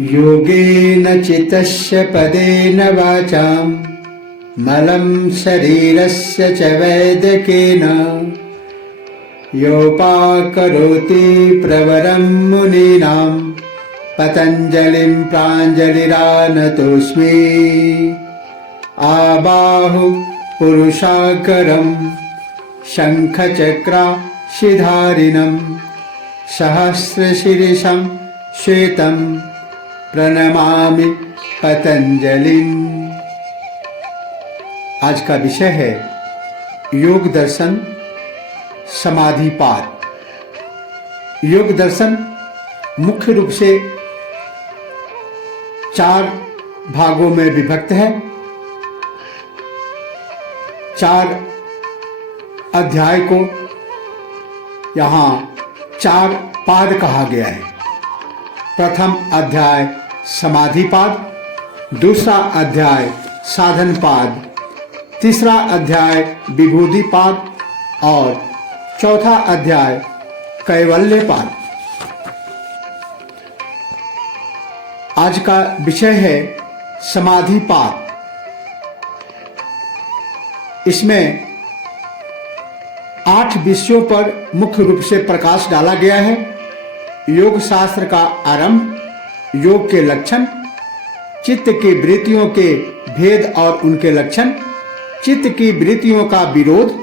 योगेन चित्तस्य पदेन वाचां मलं शरीरस्य च वैद्यकेन योपाकरोति प्रवरं मुनीनां पतञ्जलिं प्राञ्जलिरानतोऽस्मि। आबाहु पुरुषाकरं शङ्खचक्राशिधारिणं सहस्रशीर्षं श्वेतं प्रणमामि पतंजलिम। आज का विषय है योग दर्शन समाधिपाद। योग दर्शन मुख्य रूप से 4 भागों में विभक्त है। 4 अध्याय को यहाँ 4 पाद कहा गया है। प्रथम अध्याय समाधिपाद, दूसरा अध्याय साधनपाद, तीसरा अध्याय विभूतिपाद और चौथा अध्याय कैवल्यपाद। आज का विषय है समाधिपाद। इसमें 8 विषयों पर मुख्य रूप से प्रकाश डाला गया है। योग शास्त्र का आरंभ, योग के लक्षण, चित्त की वृत्तियों के भेद और उनके लक्षण, चित्त की वृत्तियों का विरोध,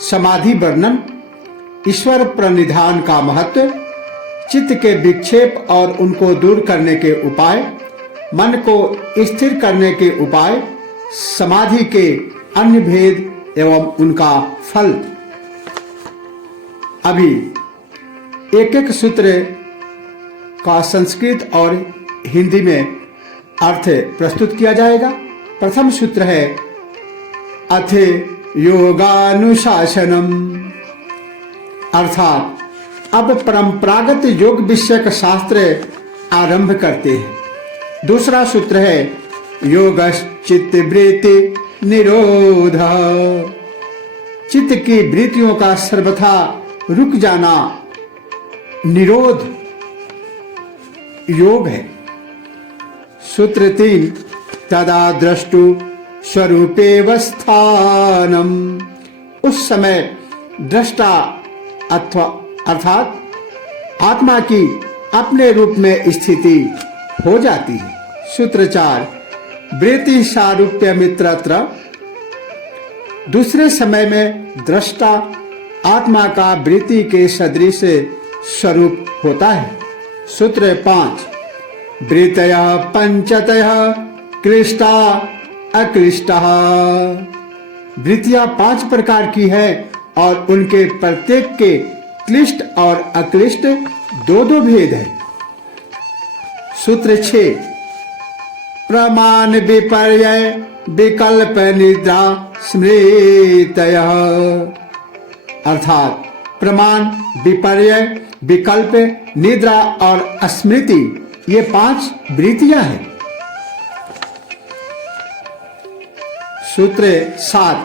समाधि वर्णन, ईश्वर प्रणिधान का महत्व, चित्त के विक्षेप और उनको दूर करने के उपाय, मन को स्थिर करने के उपाय, समाधि के अन्य भेद एवं उनका फल। अभी एक एक सूत्र का संस्कृत और हिंदी में अर्थ प्रस्तुत किया जाएगा। प्रथम सूत्र है अथ योगानुशासनम, अर्थात अब परंपरागत योग विषयक शास्त्र आरंभ करते हैं। दूसरा सूत्र है योगश्चित्त वृत्ति निरोध, चित्त की वृत्तियों का सर्वथा रुक जाना निरोध योग है। सूत्र 3 तदा द्रष्टु स्वरूपेवस्थानम, उस समय दृष्टा अर्थात आत्मा की अपने रूप में स्थिति हो जाती है। सूत्र 4 वृत्ति सारूप्य मित्रत्र, दूसरे समय में दृष्टा आत्मा का वृत्ति के सदृश स्वरूप होता है। सूत्र 5 वृत्तयः पंचतयः क्लिष्टा अक्लिष्टा, वृत्तियां 5 प्रकार की है और उनके प्रत्येक के क्लिष्ट और अक्लिष्ट 2 भेद है। सूत्र 6 प्रमाण विपर्य विकल्प निद्रा स्मृतयः, अर्थात प्रमाण, विपर्य, विकल्प, निद्रा और स्मृति, ये 5 वृत्तियां हैं। सूत्र 7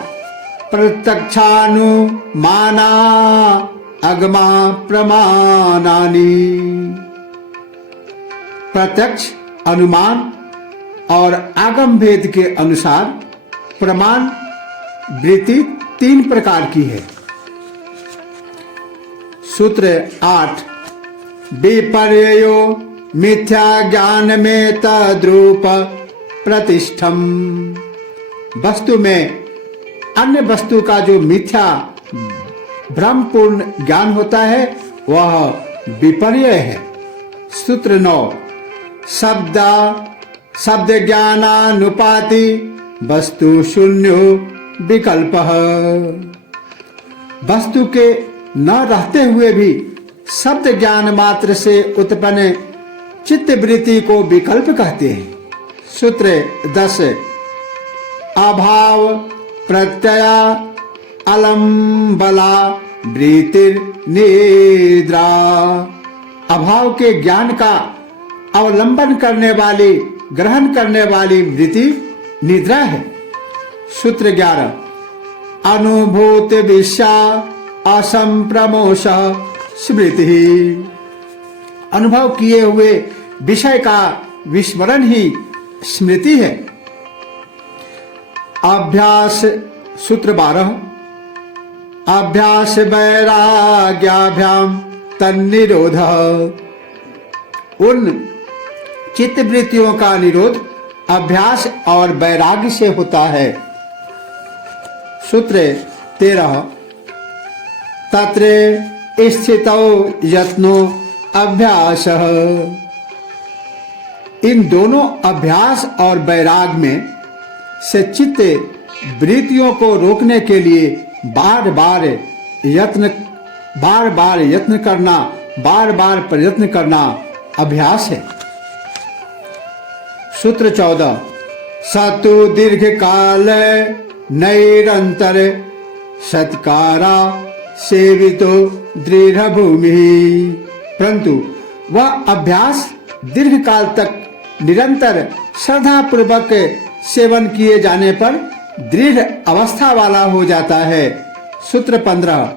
प्रत्यक्षानुमाना अगमा प्रमाणानि, प्रत्यक्ष, अनुमान और आगम भेद के अनुसार प्रमाण वृत्ति 3 प्रकार की है। सूत्र 8 विपर्ययो मिथ्या ज्ञान में तद्रूप प्रतिष्ठम, वस्तु में अन्य वस्तु का जो मिथ्या भ्रमपूर्ण ज्ञान होता है वह विपर्य है। सूत्र 9 शब्द ज्ञानानुपाति वस्तु शून्यो विकल्पः, वस्तु के न रहते हुए भी शब्द ज्ञान मात्र से उत्पन्न चित्त वृत्ति को विकल्प कहते हैं। सूत्र 10 अभाव प्रत्यया अलम्बला वृत्तिर निद्रा, अभाव के ज्ञान का अवलंबन करने वाली, ग्रहण करने वाली वृत्ति निद्रा है। सूत्र 11 अनुभूत विषया असंप्रमोष स्मृति, अनुभव किए हुए विषय का विस्मरण ही स्मृति है। अभ्यास सूत्र 12। अभ्यास वैराग्याभ्याम तन्निरोध। उन चित्तवृत्तियों का निरोध अभ्यास और वैराग्य से होता है। सूत्र 13। तत्र स्थितौ यत्नो अभ्यास। इन दोनों अभ्यास और वैराग में से चित्त वृत्तियों को रोकने के लिए बार बार प्रयत्न करना अभ्यास है। सूत्र 14। सतु दीर्घ काल नैरंतर सत्कारा सेवितो दृढ़ भूमि। परंतु वह अभ्यास दीर्घ काल तक निरंतर श्रद्धा पूर्वक सेवन किए जाने पर दृढ़ अवस्था वाला हो जाता है। सूत्र 15।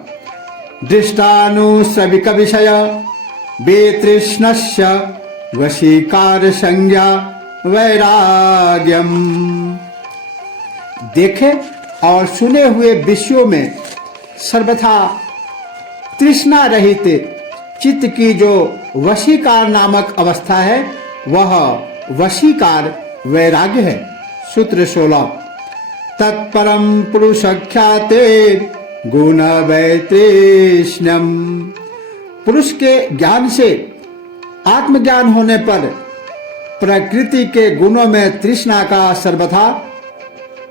दृष्टानुश्रविक विषय बेतृष्णस्य वशीकार संज्ञा वैराग्यम। देखे और सुने हुए विषयों में सर्वथा तृष्णा रहित चित्त की जो वशीकार नामक अवस्था है वह वशीकार वैराग्य है। सूत्र 16। तत्परम पुरुष ख्याते गुण वैतृष्ण्यम। पुरुष के ज्ञान से आत्मज्ञान होने पर प्रकृति के गुणों में तृष्णा का सर्वथा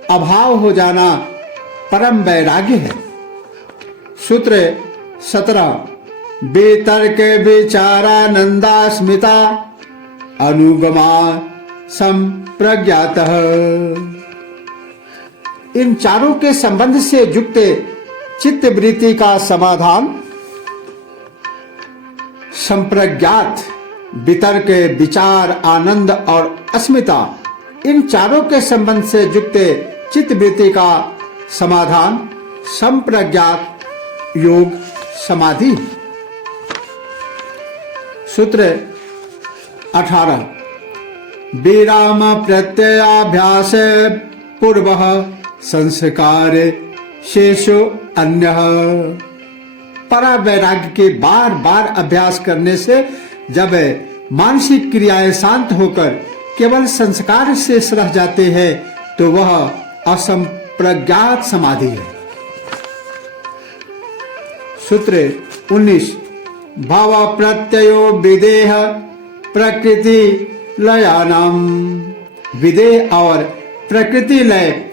अभाव हो जाना परम वैराग्य है। सूत्र 17। वितर्क विचारानंदा स्मिता अनुगमा संप्रज्ञातः। इन चारों के संबंध से युक्त चित्त वृत्ति का समाधान संप्रज्ञात, वितर्क, विचार, आनंद और अस्मिता, इन चारों के संबंध से युक्त चित्त वृत्ति का समाधान संप्रज्ञात योग समाधि। सूत्र 18। विराम प्रत्ययाभ्यास पूर्वः संस्कार शेषो अन्यः। परा वैराग्य के बार बार अभ्यास करने से जब मानसिक क्रियाएं शांत होकर केवल संस्कार शेष रह जाते हैं तो वह असंप्रज्ञात समाधि है। सूत्र 19। भाव प्रत्ययो विदेह प्रकृति लयानाम। विदेह और प्रकृति लय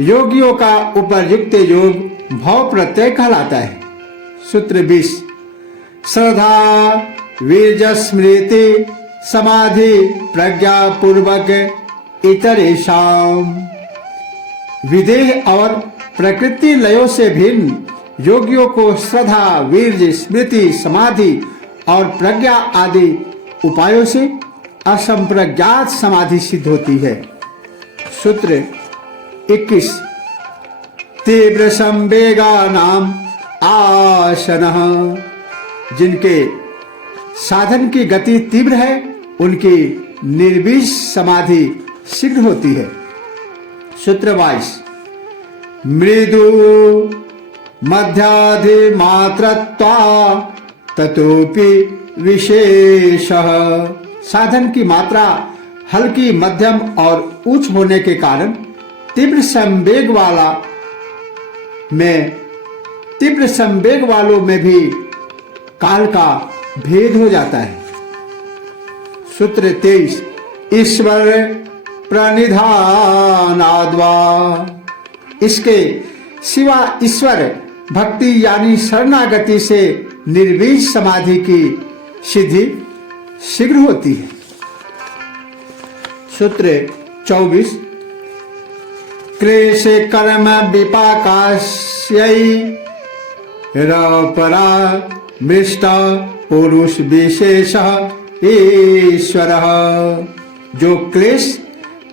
योगियों का उपयुक्त योग भाव प्रत्यय कहलाता है। सूत्र 20। श्रद्धा वीर्य स्मृति समाधि प्रज्ञा पूर्वक इतरेषाम। विदेह और प्रकृति लयों से भिन्न योगियों को श्रद्धा, वीर्य, स्मृति, समाधि और प्रज्ञा आदि उपायों से असंप्रज्ञात समाधि सिद्ध होती है। सूत्र 21। तीव्र संवेगा नाम आसनः। जिनके साधन की गति तीव्र है उनकी निर्विष समाधि शीघ्र होती है। सूत्र 22। मृदु मध्याधिमात्रत्वा ततोपि विशेषः। साधन की मात्रा हल्की, मध्यम और उच्च होने के कारण तीव्र संवेग वालों में भी काल का भेद हो जाता है। सूत्र 23। ईश्वर प्रणिधानाद्वा। इसके सिवा ईश्वर भक्ति यानी शरणागति से निर्विष समाधि की सिद्धि शीघ्र होती है। सूत्र 24। क्लेश कर्म विपाकास्यै रपरा मृष्ट पुरुष विशेष ईश्वरः। जो क्लेश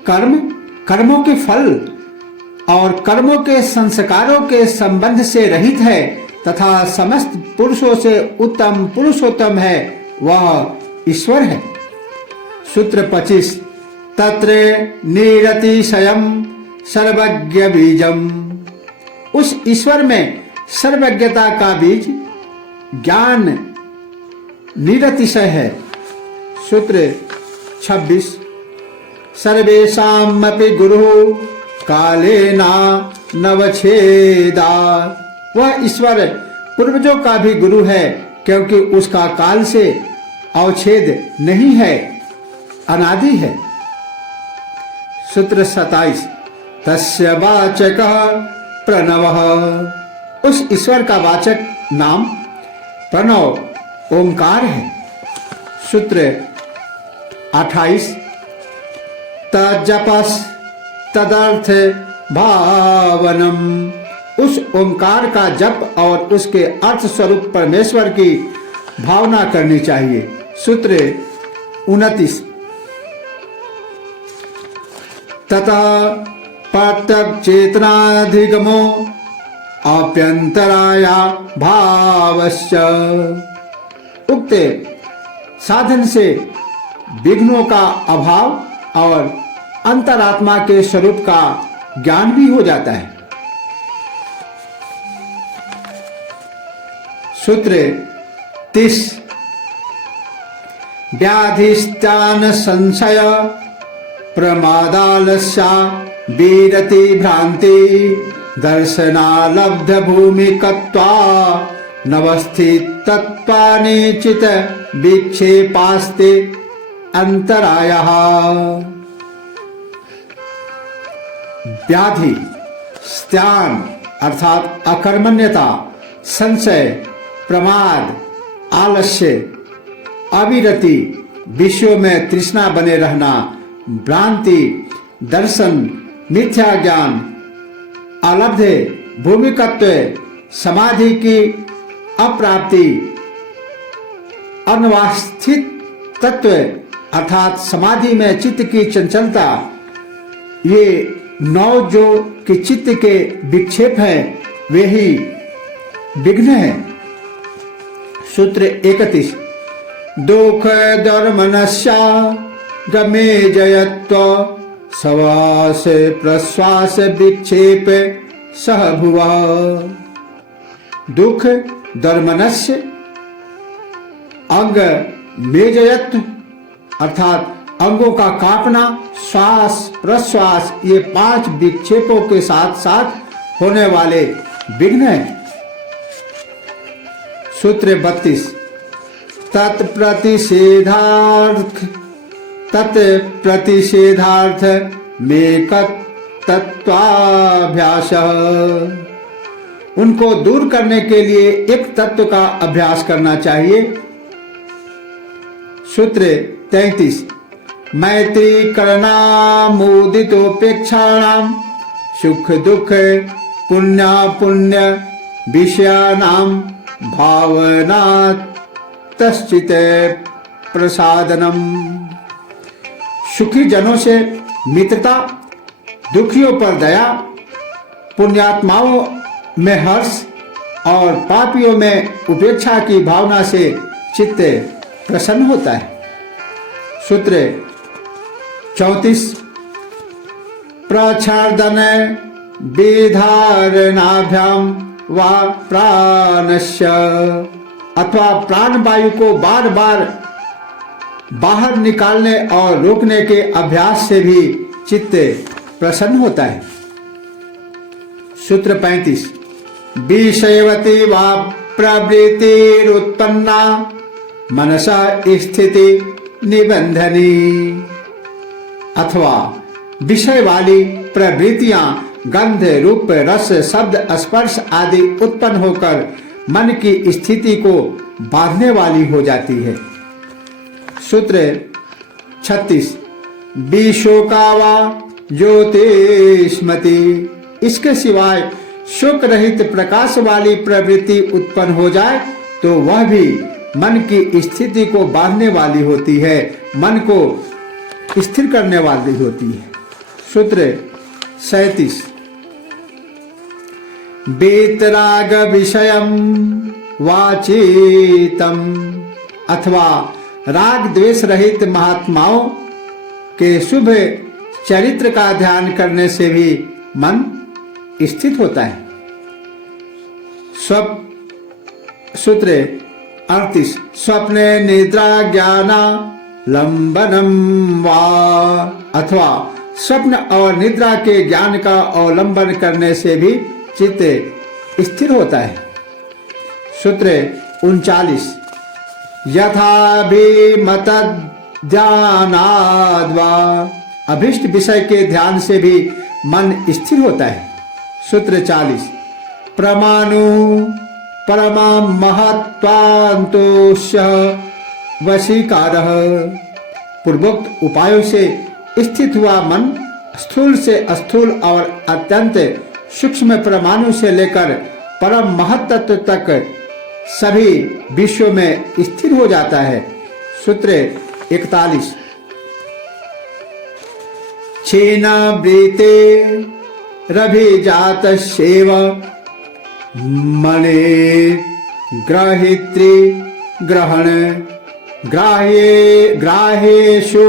कर्मों के फल और कर्मों के संस्कारों के संबंध से रहित है तथा समस्त पुरुषों से उत्तम पुरुषोत्तम है वह ईश्वर है। सूत्र 25 तत्र निरतिशयम् सर्वज्ञ बीजम। उस ईश्वर में सर्वज्ञता का बीज ज्ञान निरतिशय है। सूत्र 26 सर्वेषामपि गुरु कालेना नवच्छेदात्। वह ईश्वर पूर्वजों का भी गुरु है, क्योंकि उसका काल से अवच्छेद नहीं है, अनादि है। सूत्र 27 तस्य वाचकः प्रणवः। उस ईश्वर का वाचक नाम प्रणव ओंकार है। सूत्र 28 तजपस् तदर्थ भावनम। उस ओंकार का जप और उसके अर्थ स्वरूप परमेश्वर की भावना करनी चाहिए। सूत्र 29 तथा प्रत्यक्ष चेतनाधिगमो आभ्यंतराया भावश्च। उक्त साधन से विघ्नों का अभाव और अंतरात्मा के स्वरूप का ज्ञान भी हो जाता है। सूत्र 30 व्याधिस्तान संशय प्रमादालस्या वीरति भ्रांति दर्शनालब्ध भूमिकत्वा नवस्थित तत्पानिचित विक्षेपास्ते अंतरायः। व्याधि स्त्यान अर्थात अकर्मण्यता, संशय, प्रमाद, आलस्य, अविरति, विषयों में तृष्णा बने रहना, भ्रांति, दर्शन, मिथ्या ज्ञान, अलब्ध भूमिकत्व, समाधि की अप्राप्ति, अनवस्थित तत्व अर्थात समाधि में चित्त की चंचलता, ये 9 जो कि चित्त के विक्षेप हैं, वे ही विघ्न है। सूत्र 31 दुख दर्मनस्या गमे जयत्व श्वास प्रश्वास विक्षेप सह भुवा। दुख दर्मनस्य अंग मेजयत्व अर्थात अंगों का कांपना, श्वास प्रश्वास, ये 5 विक्षेपों के साथ साथ होने वाले विघ्न है। सूत्र 32 तत्प्रतिषेधार्थ मेकत् तत्वाभ्यास। उनको दूर करने के लिए एक तत्व का अभ्यास करना चाहिए। सूत्र 33 मैत्री करणामुदितोपेक्षाणाम सुख दुख पुण्य विषयानाम भावना तश्चित प्रसादनम। सुखी जनों से मित्रता, दुखियों पर दया, पुण्यात्माओं में हर्ष और पापियों में उपेक्षा की भावना से चित्त प्रसन्न होता है। सूत्र 34 प्रच्छादन विधारणाभ्याम वा प्राणस्य अथवा प्राण वायु को बार बार बाहर निकालने और रोकने के अभ्यास से भी चित्त प्रसन्न होता है। सूत्र 35 विषयवती वा प्रवृत्तिरुत्पन्ना मनसा स्थिति निबंधनी। अथवा विषय वाली प्रवृत्तियां गंध रूप रस शब्द स्पर्श आदि उत्पन्न होकर मन की स्थिति को बांधने वाली हो जाती है। सूत्र 36 विशोका वा ज्योतिष्मति। इसके सिवाय शोक रहित प्रकाश वाली प्रवृत्ति उत्पन्न हो जाए तो वह भी मन की स्थिति को बांधने वाली होती है, मन को स्थिर करने वाली होती है। सूत्र 37 बेतराग विषयम वाचितम। अथवा राग द्वेष रहित महात्माओं के शुभ चरित्र का ध्यान करने से भी मन स्थित होता है। सूत्र 38 स्वप्ने निद्रा ज्ञाना लंबनम वा, अथवा स्वप्न और निद्रा के ज्ञान का अवलंबन करने से भी चित्त स्थिर होता है। सूत्र 39 यथाभिमत ध्यानाद्वा, अभिष्ट विषय के ध्यान से भी मन स्थिर होता है। सूत्र 40 प्रमाणु परमा महत्वान्तोष्य वशीकारः, पूर्वोक्त उपायों से स्थित हुआ मन स्थूल से स्थूल और अत्यंत सूक्ष्म परमाणु से लेकर परम महत्व तक सभी विश्वों में स्थिर हो जाता है। सूत्र 41 क्षीण वृते रभिजात सेव मने ग्रहित्री ग्रहण ग्राह्येषु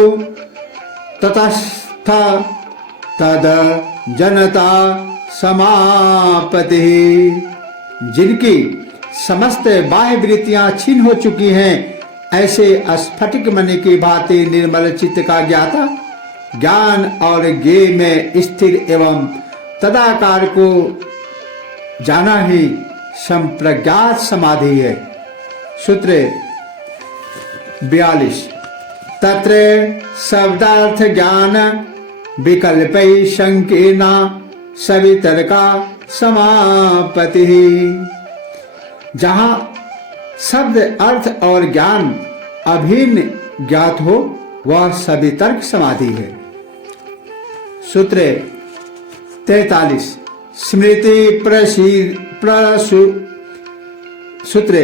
ततस्थ तद जनता समापति, जिनकी समस्त बाह्य वृत्तियां छीन हो चुकी हैं, ऐसे स्फटिक मणि की भांति निर्मल चित्त का ज्ञाता ज्ञान और ज्ञेय में स्थिर एवं तदाकार को जाना ही संप्रज्ञात समाधि है। सूत्र 42 तत्र शब्दार्थ ज्ञान विकल्पै संकीर्णा सवितर्का समापति, जहां शब्द अर्थ और ज्ञान अभिन्न ज्ञात हो वह सवितर्क समाधि है। सूत्र 43 स्मृति सूत्र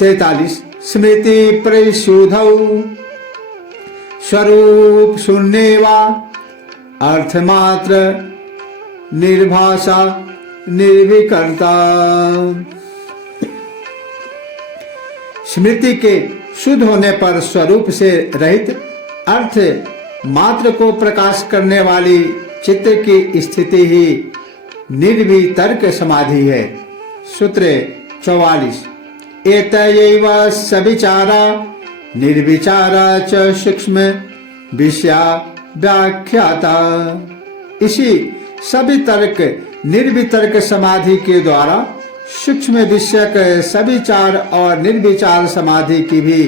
43 स्मृति परिशुद्धौ स्वरूप शून्ये वा अर्थमात्र निर्भाषा निर्विकर्ता, स्मृति के शुद्ध होने पर स्वरूप से रहित अर्थ मात्र को प्रकाश करने वाली चित्त की स्थिति ही निर्वितर्क समाधि है। सूत्र 44 एतयैव सविचारा निर्विचारा च सूक्ष्म विषया व्याख्याता, इसी सवितर्क निर्वितर्क समाधि के द्वारा सूक्ष्म विषयक सविचार और निर्विचार समाधि की भी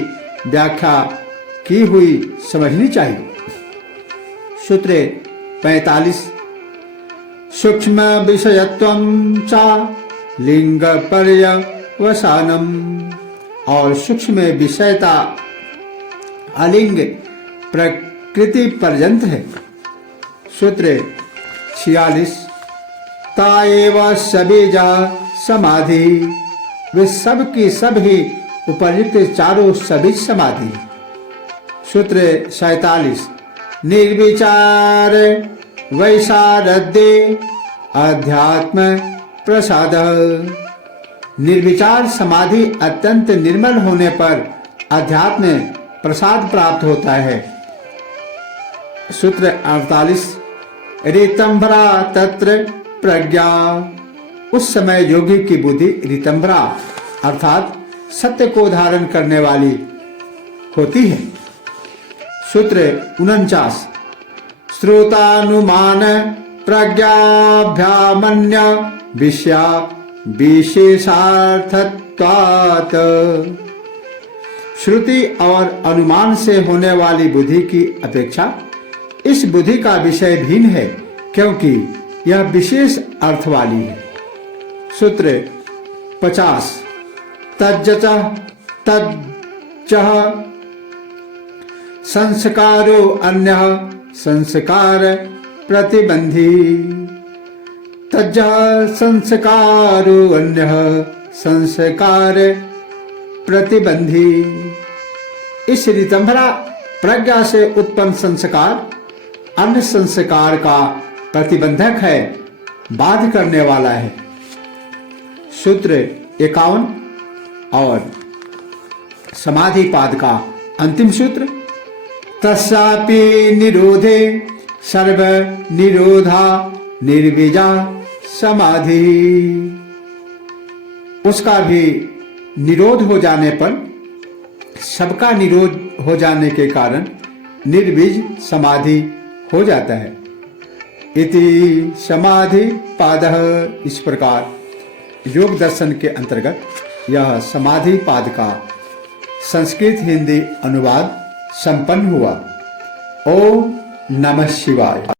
व्याख्या की हुई समझनी चाहिए। सूत्र 45 सूक्ष्म विषयत्वं चा लिंग पर्यवसानम, और सूक्ष्म विषयता अलिंग प्रकृति पर्यंत है। सूत्र 46 ताएव सबीजा समाधि, वे सब की सब ही उपर्युक्त चारों सबीज समाधि। सूत्र 47 निर्विचार वैशारद्ये अध्यात्म प्रसाद, निर्विचार समाधि अत्यंत निर्मल होने पर अध्यात्म प्रसाद प्राप्त होता है। सूत्र 48 ऋतंभरा तत्र प्रज्ञा, उस समय योगी की बुद्धि ऋतंभरा अर्थात सत्य को धारण करने वाली होती है। सूत्र 49 श्रोतानुमान प्रज्ञाभ्यामन्य विषया विशेषार्थत्वात्, श्रुति और अनुमान से होने वाली बुद्धि की अपेक्षा इस बुद्धि का विषय भिन्न है, क्योंकि यह विशेष अर्थ वाली है। सूत्र 50 तज्जः संस्कारो अन्यः संस्कार प्रतिबंधी, तज्जः संस्कारो अन्यः संस्कार प्रतिबंधी, इस ऋतंभरा प्रज्ञा से उत्पन्न संस्कार अन्य संस्कार का प्रतिबंधक है, बाध करने वाला है। सूत्र 51 और समाधि पाद का अंतिम सूत्र तस्यापि निरोधे सर्व निरोधा निर्विजा समाधि। उसका भी निरोध हो जाने पर, सबका निरोध हो जाने के कारण निर्बीज समाधि हो जाता है। इति समाधि पादः, इस प्रकार योग दर्शन के अंतर्गत यह समाधि पाद का संस्कृत हिंदी अनुवाद संपन्न हुआ। ओम नमः शिवाय।